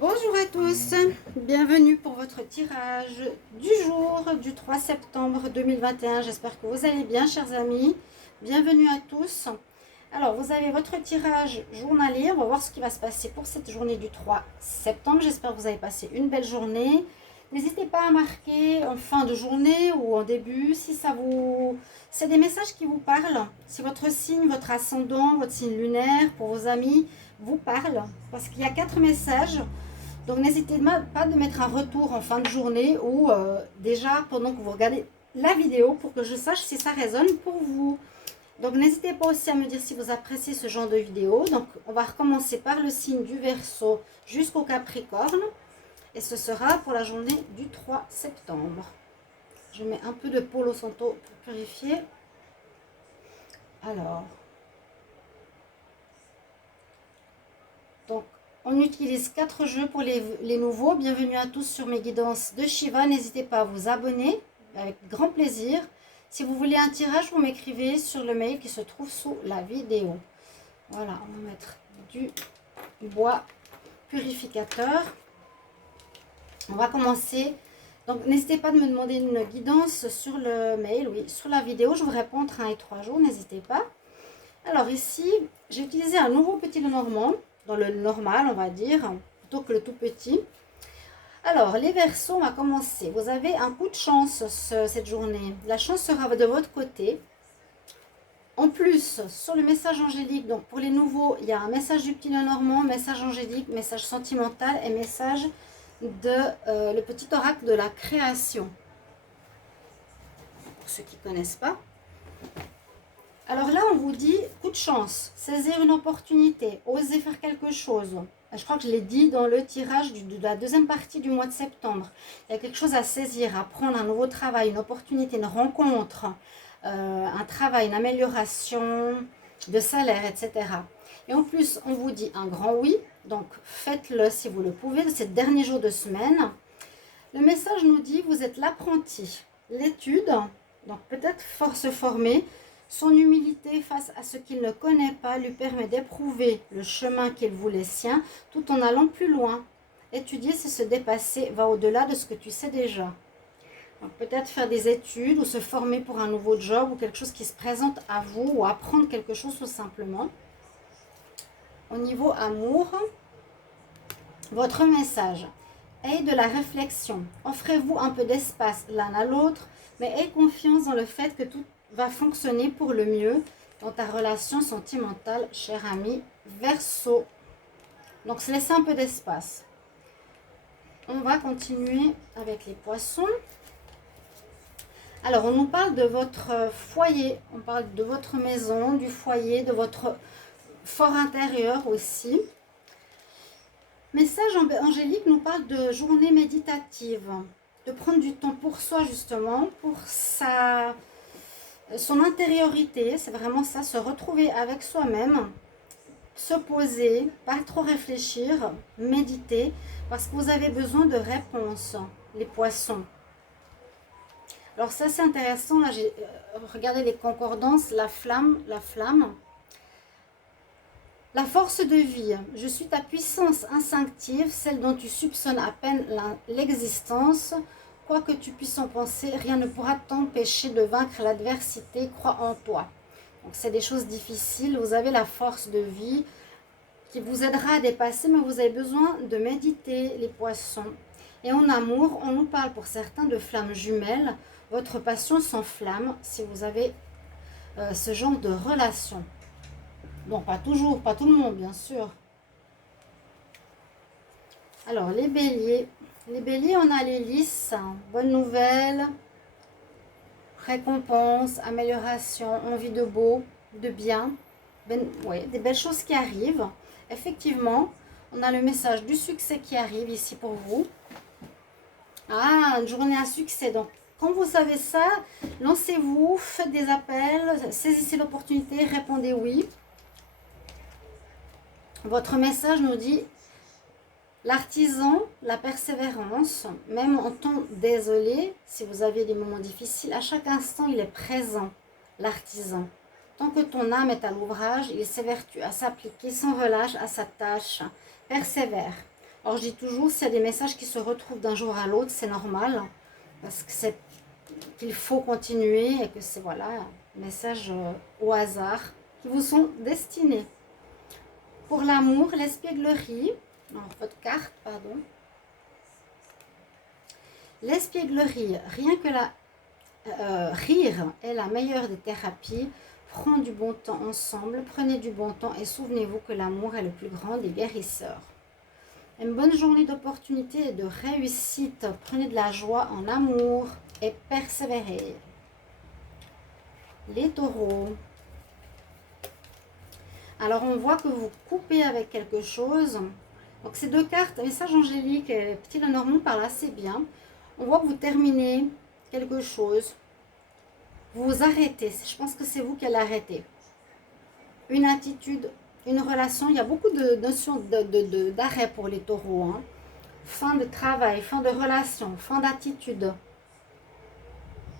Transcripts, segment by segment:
Bonjour à tous, bienvenue pour votre tirage du jour du 3 septembre 2021. J'espère que vous allez bien, chers amis. Bienvenue à tous. Alors, vous avez votre tirage journalier. On va voir ce qui va se passer pour cette journée du 3 septembre. J'espère que vous avez passé une belle journée. N'hésitez pas à marquer en fin de journée ou en début si ça vous... C'est des messages qui vous parlent. Si votre signe, votre ascendant, votre signe lunaire pour vos amis vous parle. Parce qu'il y a 4 messages. Donc n'hésitez pas de mettre un retour en fin de journée ou déjà pendant que vous regardez la vidéo pour que je sache si ça résonne pour vous. Donc n'hésitez pas aussi à me dire si vous appréciez ce genre de vidéo. Donc on va recommencer par le signe du Verseau jusqu'au Capricorne. Et ce sera pour la journée du 3 septembre. Je mets un peu de Palo Santo pour purifier. Alors. Donc on utilise 4 jeux pour les nouveaux. Bienvenue à tous sur mes guidances de Shiva. N'hésitez pas à vous abonner avec grand plaisir. Si vous voulez un tirage, vous m'écrivez sur le mail qui se trouve sous la vidéo. Voilà, on va mettre du bois purificateur. On va commencer. Donc n'hésitez pas de me demander une guidance sur le mail, oui, sur la vidéo. Je vous réponds entre 1 et 3 jours, n'hésitez pas. Alors ici, j'ai utilisé un nouveau petit Lenormand, dans le normal on va dire, plutôt que le tout petit. Alors les Verseaux, on va commencer. Vous avez un coup de chance cette journée. La chance sera de votre côté. En plus, sur le message angélique, donc pour les nouveaux, il y a un message du petit Lenormand, message angélique, message sentimental et message de le petit oracle de la création. Pour ceux qui ne connaissent pas. Alors là, on vous dit, coup de chance, saisir une opportunité, oser faire quelque chose. Je crois que je l'ai dit dans le tirage de la deuxième partie du mois de septembre. Il y a quelque chose à saisir, à prendre, un nouveau travail, une opportunité, une rencontre, un travail, une amélioration de salaire, etc. Et en plus, on vous dit un grand oui, donc faites-le si vous le pouvez, de ces derniers jours de semaine. Le message nous dit, vous êtes l'apprenti, l'étude, donc peut-être se former. Son humilité face à ce qu'il ne connaît pas lui permet d'éprouver le chemin qu'il voulait sien tout en allant plus loin. Étudier, c'est se dépasser, va au-delà de ce que tu sais déjà. Peut-être faire des études ou se former pour un nouveau job ou quelque chose qui se présente à vous ou apprendre quelque chose tout simplement. Au niveau amour, votre message. Ayez de la réflexion. Offrez-vous un peu d'espace l'un à l'autre, mais ayez confiance dans le fait que tout va fonctionner pour le mieux dans ta relation sentimentale, cher ami Verseau. Donc, se laisser un peu d'espace. On va continuer avec les poissons. Alors, on nous parle de votre foyer, on parle de votre maison, du foyer, de votre fort intérieur aussi. Message angélique nous parle de journée méditative, de prendre du temps pour soi justement, pour son intériorité, c'est vraiment ça, se retrouver avec soi-même, se poser, pas trop réfléchir, méditer, parce que vous avez besoin de réponses, les poissons. Alors ça c'est intéressant, là j'ai regardé les concordances, la flamme, la force de vie, je suis ta puissance instinctive, celle dont tu soupçonnes à peine l'existence. Quoi que tu puisses en penser, rien ne pourra t'empêcher de vaincre l'adversité, crois en toi. Donc c'est des choses difficiles, vous avez la force de vie qui vous aidera à dépasser, mais vous avez besoin de méditer, les poissons. Et en amour, on nous parle pour certains de flammes jumelles, votre passion s'enflamme si vous avez ce genre de relation. Bon, pas toujours, pas tout le monde, bien sûr. Alors, les béliers. Les béliers, on a les lys. Bonne nouvelle. Récompense, amélioration, envie de beau, de bien. Ouais, des belles choses qui arrivent. Effectivement, on a le message du succès qui arrive ici pour vous. Ah, une journée à succès. Donc, quand vous savez ça, lancez-vous, faites des appels, saisissez l'opportunité, répondez oui. Votre message nous dit l'artisan, la persévérance, même en temps désolé, si vous avez des moments difficiles, à chaque instant il est présent, l'artisan. Tant que ton âme est à l'ouvrage, il s'évertue à s'appliquer sans relâche à sa tâche. Persévère. Alors je dis toujours, s'il y a des messages qui se retrouvent d'un jour à l'autre, c'est normal. Parce que c'est qu'il faut continuer et que c'est voilà, un message au hasard qui vous sont destinés. Pour l'amour, l'espièglerie, non, votre carte, pardon. L'espièglerie, rien que rire est la meilleure des thérapies. Prends du bon temps ensemble, prenez du bon temps et souvenez-vous que l'amour est le plus grand des guérisseurs. Une bonne journée d'opportunité et de réussite. Prenez de la joie en amour et persévérez. Les taureaux. Alors on voit que vous coupez avec quelque chose. Donc ces deux cartes, message angélique et petit Lenormand parlent assez bien. On voit que vous terminez quelque chose. Vous vous arrêtez. Je pense que c'est vous qui allez arrêter. Une attitude, une relation. Il y a beaucoup de notions d'arrêt pour les taureaux. Hein. Fin de travail, fin de relation, fin d'attitude.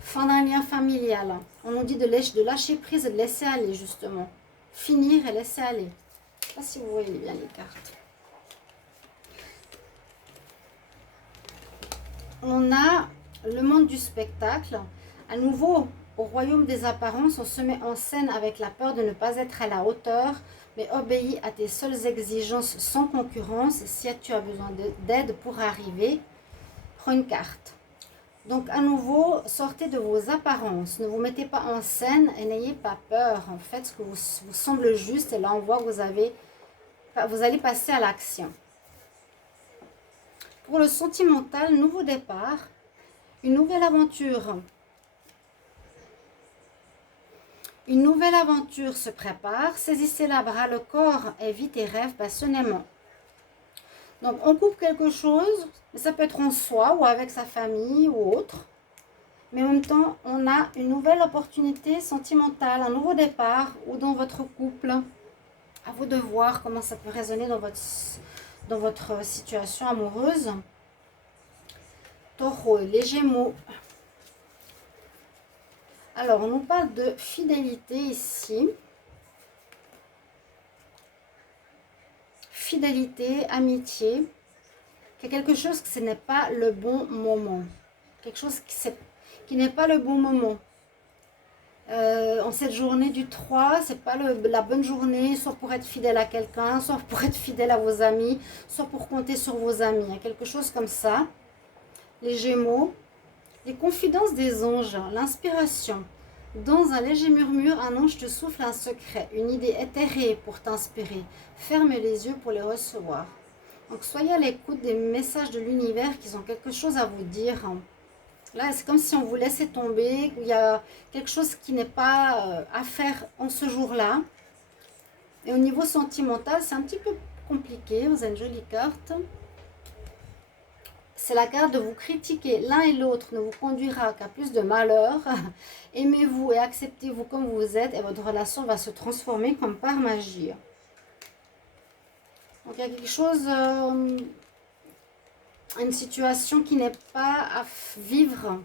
Fin d'un lien familial. On nous dit de lâcher prise et de laisser aller justement. Finir et laisser aller. Je ne sais pas si vous voyez bien les cartes. On a le monde du spectacle. À nouveau, au royaume des apparences, on se met en scène avec la peur de ne pas être à la hauteur, mais obéis à tes seules exigences sans concurrence. Si tu as besoin d'aide pour arriver, prends une carte. Donc à nouveau, sortez de vos apparences. Ne vous mettez pas en scène et n'ayez pas peur. Faites ce que vous semble juste et là on voit que vous allez passer à l'action. Pour le sentimental, nouveau départ, une nouvelle aventure. Une nouvelle aventure se prépare. Saisissez-la à bras le corps et vite tes rêves passionnément. Donc on coupe quelque chose, mais ça peut être en soi ou avec sa famille ou autre. Mais en même temps, on a une nouvelle opportunité sentimentale, un nouveau départ ou dans votre couple. À vous de voir comment ça peut résonner dans votre situation amoureuse. Taureau, les Gémeaux. Alors, on nous parle de fidélité ici. Fidélité, amitié. C'est quelque chose que ce n'est pas le bon moment. Quelque chose qui n'est pas le bon moment. En cette journée du 3, c'est pas la bonne journée, soit pour être fidèle à quelqu'un, soit pour être fidèle à vos amis, soit pour compter sur vos amis. Il y a quelque chose comme ça. Les Gémeaux, les confidences des anges, l'inspiration. Dans un léger murmure, un ange te souffle un secret, une idée éthérée pour t'inspirer. Ferme les yeux pour les recevoir. Donc soyez à l'écoute des messages de l'univers qui ont quelque chose à vous dire. Là, c'est comme si on vous laissait tomber, il y a quelque chose qui n'est pas à faire en ce jour-là. Et au niveau sentimental, c'est un petit peu compliqué. Vous avez une jolie carte. C'est la carte de vous critiquer. L'un et l'autre ne vous conduira qu'à plus de malheur. Aimez-vous et acceptez-vous comme vous êtes et votre relation va se transformer comme par magie. Donc il y a quelque chose... une situation qui n'est pas à vivre,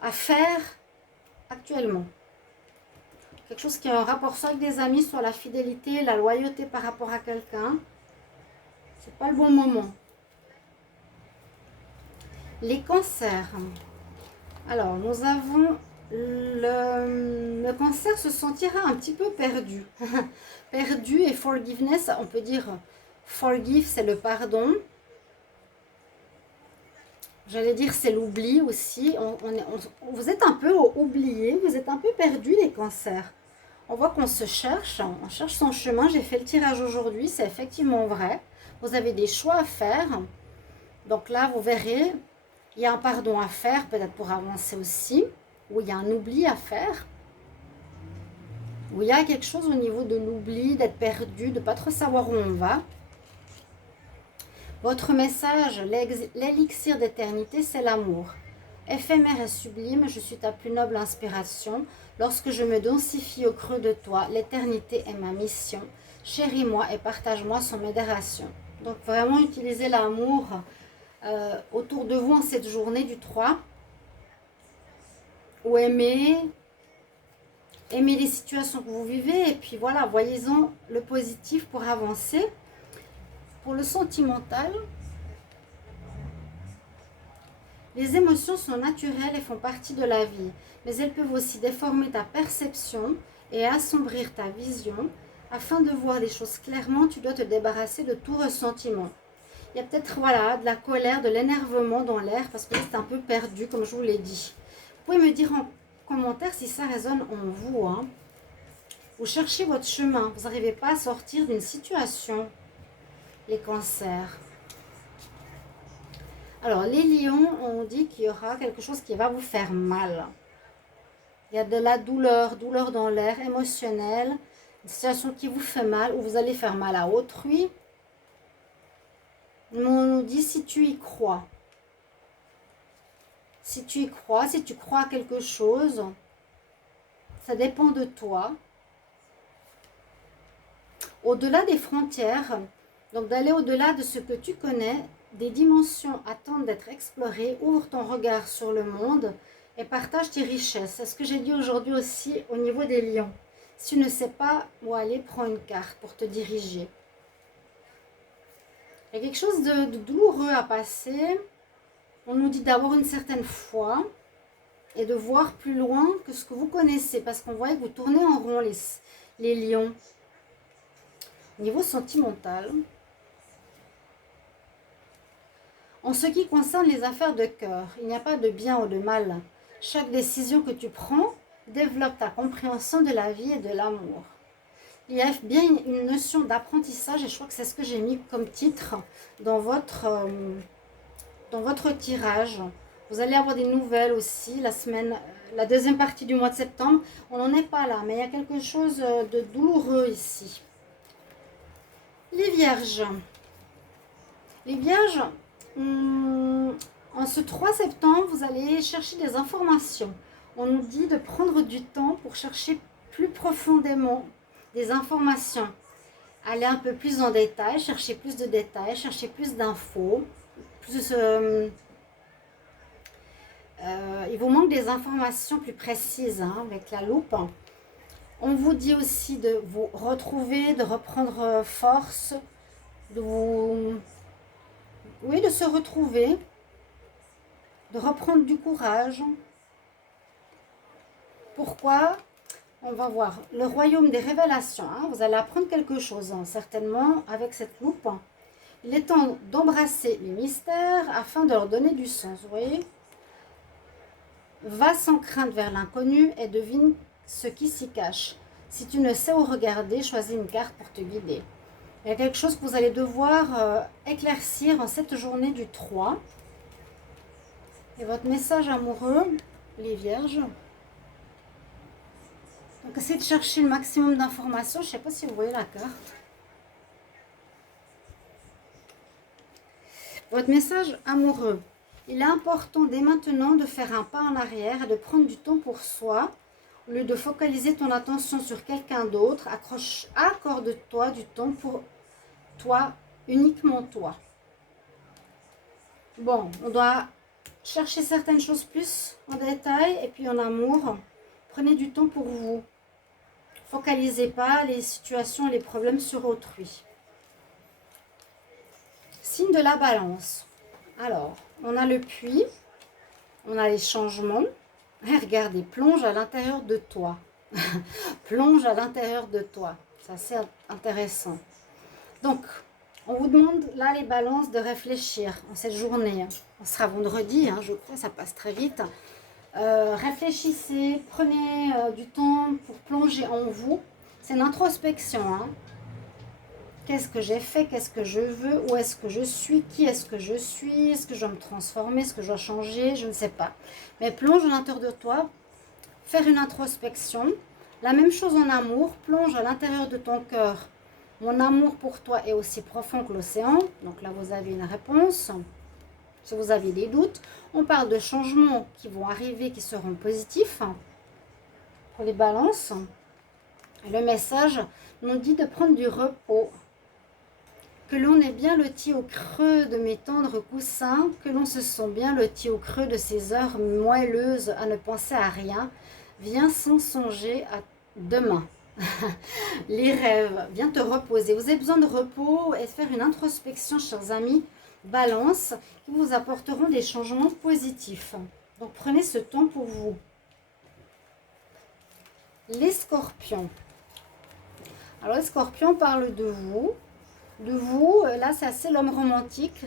à faire actuellement. Quelque chose qui a un rapport soit avec des amis, soit la fidélité, la loyauté par rapport à quelqu'un. C'est pas le bon moment. Les cancers. Alors, nous avons le cancer se sentira un petit peu perdu. Perdu et forgiveness, on peut dire forgive, c'est le pardon. J'allais dire c'est l'oubli aussi. Vous êtes un peu oublié, vous êtes un peu perdu les cancers. On voit qu'on se cherche, on cherche son chemin. J'ai fait le tirage aujourd'hui, c'est effectivement vrai. Vous avez des choix à faire. Donc là, vous verrez, il y a un pardon à faire, peut-être pour avancer aussi. Ou il y a un oubli à faire. Ou il y a quelque chose au niveau de l'oubli, d'être perdu, de ne pas trop savoir où on va. Votre message, l'élixir d'éternité, c'est l'amour. Éphémère et sublime, je suis ta plus noble inspiration. Lorsque je me densifie au creux de toi, l'éternité est ma mission. Chéris-moi et partage-moi son modération. Donc vraiment utilisez l'amour autour de vous en cette journée du 3. Ou aimez les situations que vous vivez. Et puis voilà, voyez-en le positif pour avancer. pour le sentimental, les émotions sont naturelles et font partie de la vie, mais elles peuvent aussi déformer ta perception et assombrir ta vision. Afin de voir les choses clairement, tu dois te débarrasser de tout ressentiment. Il y a peut-être voilà, de la colère, de l'énervement dans l'air, parce que c'est un peu perdu, comme je vous l'ai dit. Vous pouvez me dire en commentaire si ça résonne en vous. Hein. Vous cherchez votre chemin, vous n'arrivez pas à sortir d'une situation, les cancers. Alors, les lions, on dit qu'il y aura quelque chose qui va vous faire mal. Il y a de la douleur, douleur dans l'air, émotionnelle, une situation qui vous fait mal, ou vous allez faire mal à autrui. Mais on nous dit si tu y crois. Si tu y crois, si tu crois à quelque chose, ça dépend de toi. Au-delà des frontières, donc d'aller au-delà de ce que tu connais, des dimensions attendent d'être explorées. Ouvre ton regard sur le monde et partage tes richesses. C'est ce que j'ai dit aujourd'hui aussi au niveau des lions. Si tu ne sais pas où aller, prends une carte pour te diriger. Il y a quelque chose de douloureux à passer. On nous dit d'avoir une certaine foi et de voir plus loin que ce que vous connaissez. Parce qu'on voit que vous tournez en rond les lions. Au niveau sentimental, en ce qui concerne les affaires de cœur, il n'y a pas de bien ou de mal. Chaque décision que tu prends développe ta compréhension de la vie et de l'amour. Il y a bien une notion d'apprentissage et je crois que c'est ce que j'ai mis comme titre dans votre tirage. Vous allez avoir des nouvelles aussi la deuxième partie du mois de septembre. On n'en est pas là, mais il y a quelque chose de douloureux ici. Les vierges. Les vierges, en ce 3 septembre, vous allez chercher des informations. On nous dit de prendre du temps pour chercher plus profondément des informations. Aller un peu plus en détail, chercher plus de détails, chercher plus d'infos. Il vous manque des informations plus précises avec la loupe. On vous dit aussi de vous retrouver, de reprendre force, de se retrouver, de reprendre du courage. Pourquoi? On va voir le royaume des révélations. Vous allez apprendre quelque chose, certainement, avec cette loupe. Il est temps d'embrasser les mystères afin de leur donner du sens. Vous voyez? Va sans crainte vers l'inconnu et devine ce qui s'y cache. Si tu ne sais où regarder, choisis une carte pour te guider. Il y a quelque chose que vous allez devoir éclaircir en cette journée du 3. Et votre message amoureux, les vierges. Donc essayez de chercher le maximum d'informations. Je ne sais pas si vous voyez la carte. Votre message amoureux. Il est important dès maintenant de faire un pas en arrière et de prendre du temps pour soi. Au lieu de focaliser ton attention sur quelqu'un d'autre, accorde-toi du temps pour toi, uniquement toi. Bon, on doit chercher certaines choses plus en détail et puis en amour. Prenez du temps pour vous. Focalisez pas les situations, les problèmes sur autrui. Signe de la balance. Alors, on a le puits, on a les changements. Et regardez, plonge à l'intérieur de toi. Plonge à l'intérieur de toi. C'est assez intéressant. Donc, on vous demande là les balances de réfléchir en cette journée. On sera vendredi, je crois, ça passe très vite. Réfléchissez, prenez du temps pour plonger en vous. C'est une introspection. Qu'est-ce que j'ai fait? Qu'est-ce que je veux? Où est-ce que je suis? Qui est-ce que je suis? Est-ce que je dois me transformer? Est-ce que je dois changer? Je ne sais pas. Mais plonge à l'intérieur de toi. Faire une introspection. La même chose en amour. Plonge à l'intérieur de ton cœur. Mon amour pour toi est aussi profond que l'océan. Donc là, vous avez une réponse. Si vous avez des doutes, on parle de changements qui vont arriver, qui seront positifs. Pour les balances, le message nous dit de prendre du repos. Que l'on est bien loti au creux de mes tendres coussins, que l'on se sent bien loti au creux de ces heures moelleuses à ne penser à rien, viens sans songer à demain. Les rêves, viens te reposer. Vous avez besoin de repos et de faire une introspection, chers amis. Balance, qui vous apporteront des changements positifs. Donc prenez ce temps pour vous. Les scorpions. Alors les scorpions parlent de vous. Là c'est assez l'homme romantique.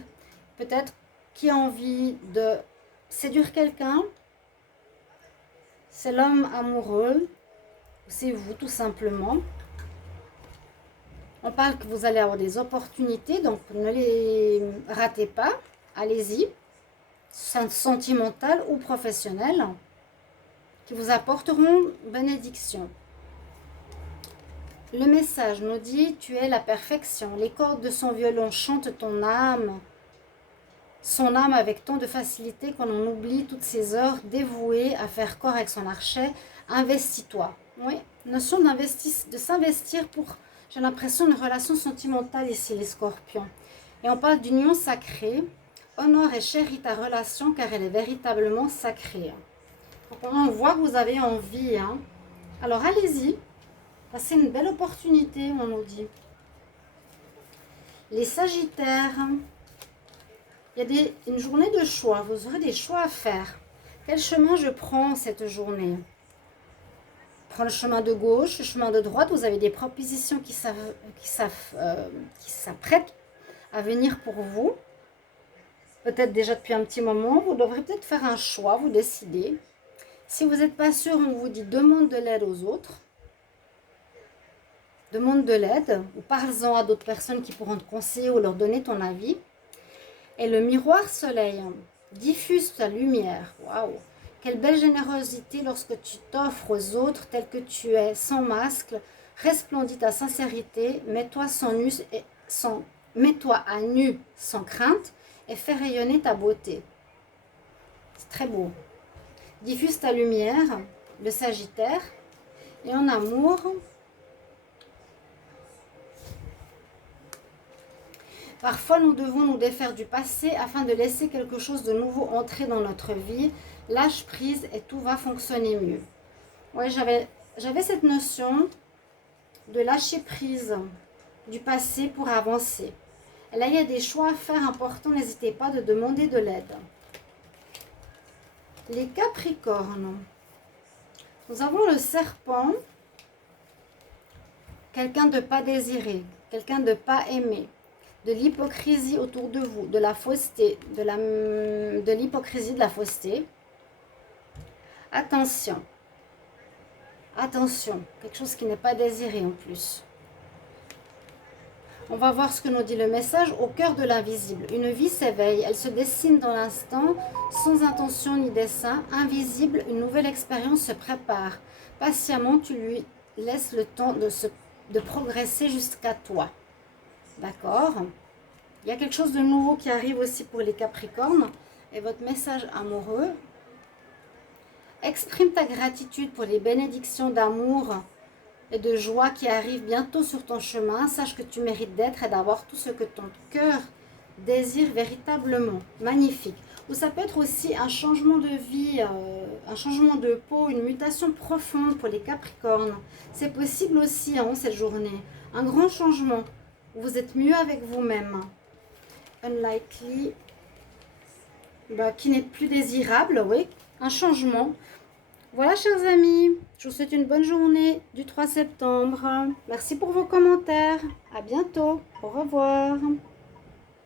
Peut-être qui a envie de séduire quelqu'un. C'est l'homme amoureux. C'est vous tout simplement. On parle que vous allez avoir des opportunités, donc ne les ratez pas. Allez-y, sentimentales ou professionnelles, qui vous apporteront bénédiction. Le message nous dit, tu es la perfection. Les cordes de son violon chantent ton âme, son âme avec tant de facilité qu'on en oublie toutes ces heures dévouées à faire corps avec son archet. Investis-toi. Oui, notion de s'investir pour... J'ai l'impression une relation sentimentale ici, les scorpions. Et on parle d'union sacrée. Honore et chéris ta relation car elle est véritablement sacrée. Donc on voit que vous avez envie. Hein. Alors allez-y. C'est une belle opportunité, on nous dit. Les sagittaires. Il y a une journée de choix. Vous aurez des choix à faire. Quel chemin je prends cette journée ? Prends le chemin de gauche, le chemin de droite, vous avez des propositions qui s'apprêtent à venir pour vous. Peut-être déjà depuis un petit moment, vous devrez peut-être faire un choix, vous décidez. Si vous n'êtes pas sûr, on vous dit demande de l'aide aux autres. Demande de l'aide ou parle-en à d'autres personnes qui pourront te conseiller ou leur donner ton avis. Et le miroir soleil, diffuse ta lumière. Waouh! Quelle belle générosité lorsque tu t'offres aux autres tel que tu es, sans masque, resplendit ta sincérité, mets-toi à nu sans crainte et fais rayonner ta beauté. C'est très beau. Diffuse ta lumière, le Sagittaire, et en amour, parfois nous devons nous défaire du passé afin de laisser quelque chose de nouveau entrer dans notre vie. Lâche prise et tout va fonctionner mieux. Ouais, j'avais cette notion de lâcher prise du passé pour avancer. Et là, il y a des choix à faire importants. N'hésitez pas de demander de l'aide. Les Capricornes. Nous avons le serpent. Quelqu'un de pas désiré. Quelqu'un de pas aimé. De l'hypocrisie autour de vous. De la fausseté. De l'hypocrisie, de la fausseté. Attention, attention, quelque chose qui n'est pas désiré en plus. On va voir ce que nous dit le message au cœur de l'invisible. Une vie s'éveille, elle se dessine dans l'instant, sans intention ni dessein. Invisible, une nouvelle expérience se prépare. Patiemment, tu lui laisses le temps de progresser jusqu'à toi. D'accord ? Il y a quelque chose de nouveau qui arrive aussi pour les Capricornes. Et votre message amoureux. Exprime ta gratitude pour les bénédictions d'amour et de joie qui arrivent bientôt sur ton chemin. Sache que tu mérites d'être et d'avoir tout ce que ton cœur désire véritablement. Magnifique. Ou ça peut être aussi un changement de vie, un changement de peau, une mutation profonde pour les Capricornes. C'est possible aussi cette journée. Un grand changement. Vous êtes mieux avec vous-même. Unlikely. Qui n'est plus désirable, oui. Un changement. Voilà, chers amis, je vous souhaite une bonne journée du 3 septembre. Merci pour vos commentaires. À bientôt. Au revoir.